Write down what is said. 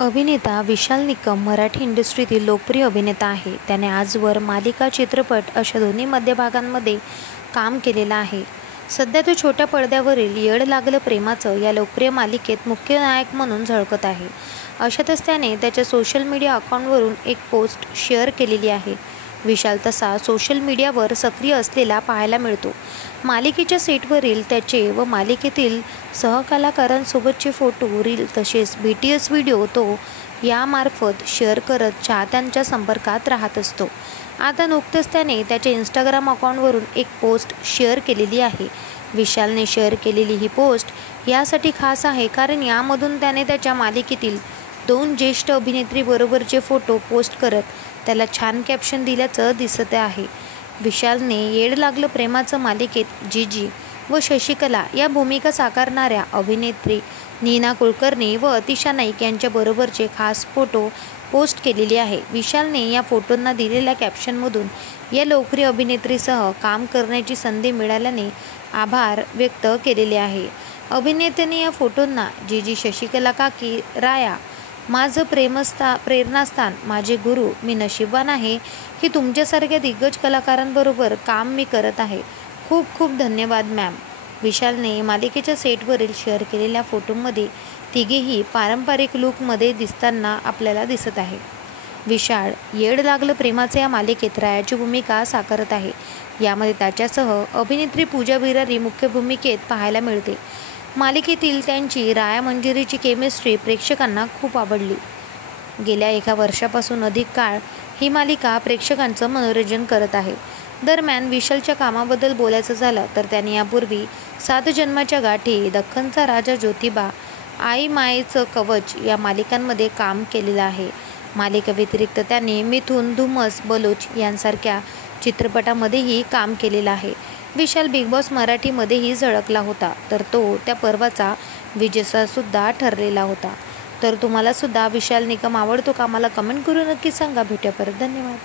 अभिनेता विशाल निकम मराठी इंडस्ट्रीतील लोकप्रिय अभिनेता आहे. त्याने आजवर मालिका, चित्रपट अशा दोन्ही मध्यभागांमध्ये काम केलेलं आहे. सध्या तो छोट्या पडद्यावरील येड लागलं प्रेमाचं या लोकप्रिय मालिकेत मुख्य नायक म्हणून झळकत आहे. अशातच त्याने त्याच्या सोशल मीडिया अकाउंटवरून एक पोस्ट शेअर केलेली आहे. विशाल तसा सोशल मीडियावर सक्रिय असलेला पाहायला मिळतो. मालिकेच्या सेटवरील त्याचे व मालिकेतील सहकलाकारांसोबतचे फोटो, रील तसेच BTS व्हिडिओ तो यामार्फत शेअर करत चाहत्यांच्या संपर्कात राहत असतो. आता नुकतंच त्याने त्याच्या इंस्टाग्राम अकाउंटवरून एक पोस्ट शेअर केलेली आहे. विशालने शेअर केलेली ही पोस्ट यासाठी खास आहे कारण यामधून त्याने त्याच्या मालिकेतील 2 ज्येष्ठ अभिनेत्रीबरोबरचे फोटो पोस्ट करत त्याला छान कॅप्शन दिल्याचं दिसत आहे. विशालने येड लागलं प्रेमाचं मालिकेत जीजी व शशिकला या भूमिका साकारणाऱ्या अभिनेत्री नीना कुलकर्णी व अतिशा नाईक यांच्याबरोबरचे खास फोटो पोस्ट केलेले आहे. विशालने या फोटोंना दिलेल्या कॅप्शनमधून या लोकप्रिय अभिनेत्रीसह काम करण्याची संधी मिळाल्याने आभार व्यक्त केलेले आहे. अभिनेत्याने या फोटोंना जीजी, शशिकला काकी, राया, माझं प्रेरणास्थान, माझे गुरु, मी नशीबवान आहे की तुमच्यासारख्या दिग्गज कलाकारांबरोबर काम मी करत आहे. खूप खूप धन्यवाद मॅम. विशालने मालिकेच्या सेटवरील शेअर केलेल्या फोटोमध्ये तिघेही पारंपरिक लुकमध्ये दिसताना आपल्याला दिसत आहे. विशाल येड लागलं प्रेमाचं या मालिकेत रायाची भूमिका साकारत आहे. यामध्ये त्याच्यासह अभिनेत्री पूजा बिरारी मुख्य भूमिकेत पाहायला मिळते. मालिकेतील त्यांची राया मंजिरीची केमिस्ट्री प्रेक्षकांना खूप आवडली. गेल्या 1 वर्षापासून अधिक काळ ही मालिका प्रेक्षकांचं मनोरंजन करत आहे. दरम्यान विशालच्या कामाबद्दल बोलायचं झालं तर त्याने यापूर्वी 7 जन्माच्या गाठी, दख्खनचा राजा, ज्योतिबा, आई मायेचं कवच या मालिकांमध्ये काम केलेलं आहे. मालिकेव्यतिरिक्त त्याने मिथून, धुमस, बलोच यांसारख्या चित्रपटामध्येही काम केलेलं आहे. विशाल बिग बॉस मराठीमध्येही झळकला होता तर तो त्या पर्वाचा विजेतासुद्धा ठरलेला होता. तर तुम्हाला सुद्धा विशाल निकम आवडतो का? मला कमेंट करून नक्की सांगा. भेटूया परत. धन्यवाद.